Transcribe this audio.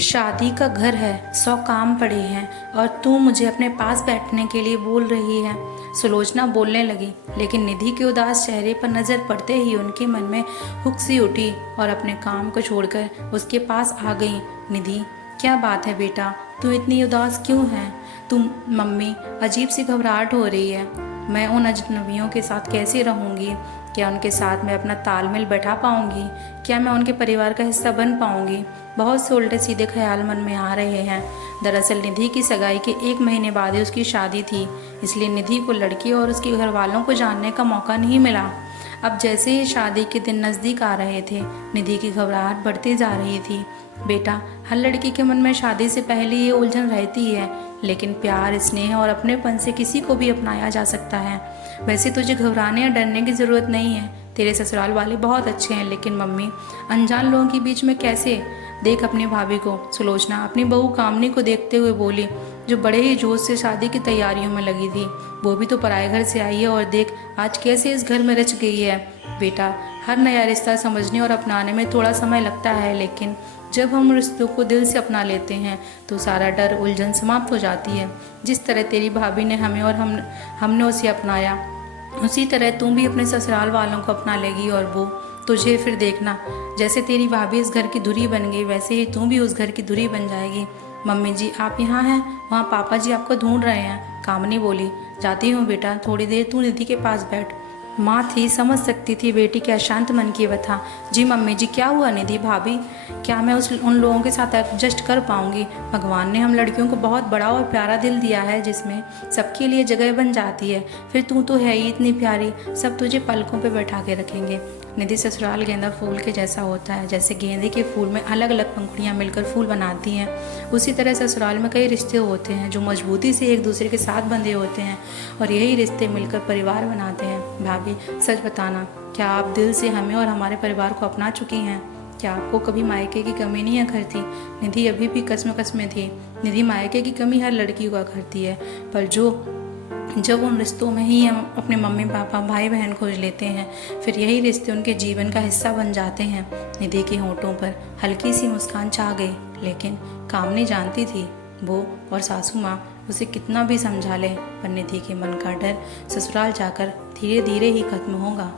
शादी का घर है, 100 काम पड़े हैं और तू मुझे अपने पास बैठने के लिए बोल रही है। सुलोचना बोलने लगी, लेकिन निधि के उदास चेहरे पर नजर पड़ते ही उनके मन में हुक सी उठी और अपने काम को छोड़कर उसके पास आ गई। निधि, क्या बात है बेटा, तू इतनी उदास क्यों है? तुम मम्मी, अजीब सी घबराहट हो रही है। मैं उन अजनबियों के साथ कैसे रहूँगी? क्या उनके साथ मैं अपना तालमेल बैठा पाऊँगी? क्या मैं उनके परिवार का हिस्सा बन पाऊँगी? बहुत से उल्टे सीधे ख्याल मन में आ रहे हैं। दरअसल निधि की सगाई के 1 महीने बाद ही उसकी शादी थी, इसलिए निधि को लड़की और उसके घर वालों को जानने का मौका नहीं मिला। अब जैसे ही शादी के दिन नज़दीक आ रहे थे, निधि की घबराहट बढ़ती जा रही थी। बेटा, हर लड़की के मन में शादी से पहले ये उलझन रहती है, लेकिन प्यार, स्नेह और अपनेपन से किसी को भी अपनाया जा सकता है। वैसे तुझे घबराने या डरने की ज़रूरत नहीं है। तेरे ससुराल वाले बहुत अच्छे हैं, लेकिन मम्मी, अनजान लोगों के बीच में कैसे? देख अपनी भाभी को। सुलोचना अपनी बहू कामनी को देखते हुए बोली, जो बड़े ही जोश से शादी की तैयारियों में लगी थी। वो भी तो पराए घर से आई है और देख आज कैसे इस घर में रच गई है। बेटा, हर नया रिश्ता समझने और अपनाने में थोड़ा समय लगता है, लेकिन जब हम रिश्तों को दिल से अपना लेते हैं तो सारा डर, उलझन समाप्त हो जाती है। जिस तरह तेरी भाभी ने हमें और हमने उसे अपनाया, उसी तरह तुम भी अपने ससुराल वालों को अपना लेगी और वो तुझे फिर देखना, जैसे तेरी भाभी इस घर की धुरी बन गई, वैसे ही तू भी उस घर की धुरी बन जाएगी। मम्मी जी, आप यहाँ हैं? वहाँ पापा जी आपको ढूंढ रहे हैं। कामनी बोली, जाती हूँ बेटा, थोड़ी देर तू निधि के पास बैठ। माँ थी, समझ सकती थी बेटी के अशांत मन की व्यथा। जी मम्मी जी, क्या हुआ निधि भाभी? क्या मैं उन लोगों के साथ एडजस्ट कर पाऊंगी? भगवान ने हम लड़कियों को बहुत बड़ा और प्यारा दिल दिया है, जिसमें सबके लिए जगह बन जाती है। फिर तू तो है ही इतनी प्यारी, सब तुझे पलकों पे बैठा के रखेंगे। निधि, ससुराल गेंदा फूल के जैसा होता है। जैसे गेंदे के फूल में अलग अलग पंखुड़ियाँ मिलकर फूल बनाती हैं, उसी तरह ससुराल में कई रिश्ते होते हैं जो मजबूती से एक दूसरे के साथ बंधे होते हैं, और यही रिश्ते मिलकर परिवार बनाते हैं। भाभी, सच बताना, क्या आप दिल से हमें और हमारे परिवार को अपना चुकी हैं? क्या आपको कभी मायके की कमी नहीं करती? निधि अभी भी कसम में थी। निधि, मायके की कमी हर लड़की को करती है, पर जब उन रिश्तों में ही हम अपने मम्मी पापा, भाई बहन खोज लेते हैं, फिर यही रिश्ते उनके जीवन का हिस्सा बन जाते हैं। निधि के होंठों पर हल्की सी मुस्कान छा गई, लेकिन कामनी जानती थी वो और सासू माँ उसे कितना भी समझा ले, पर निधि के मन का डर ससुराल जाकर धीरे धीरे ही खत्म होगा।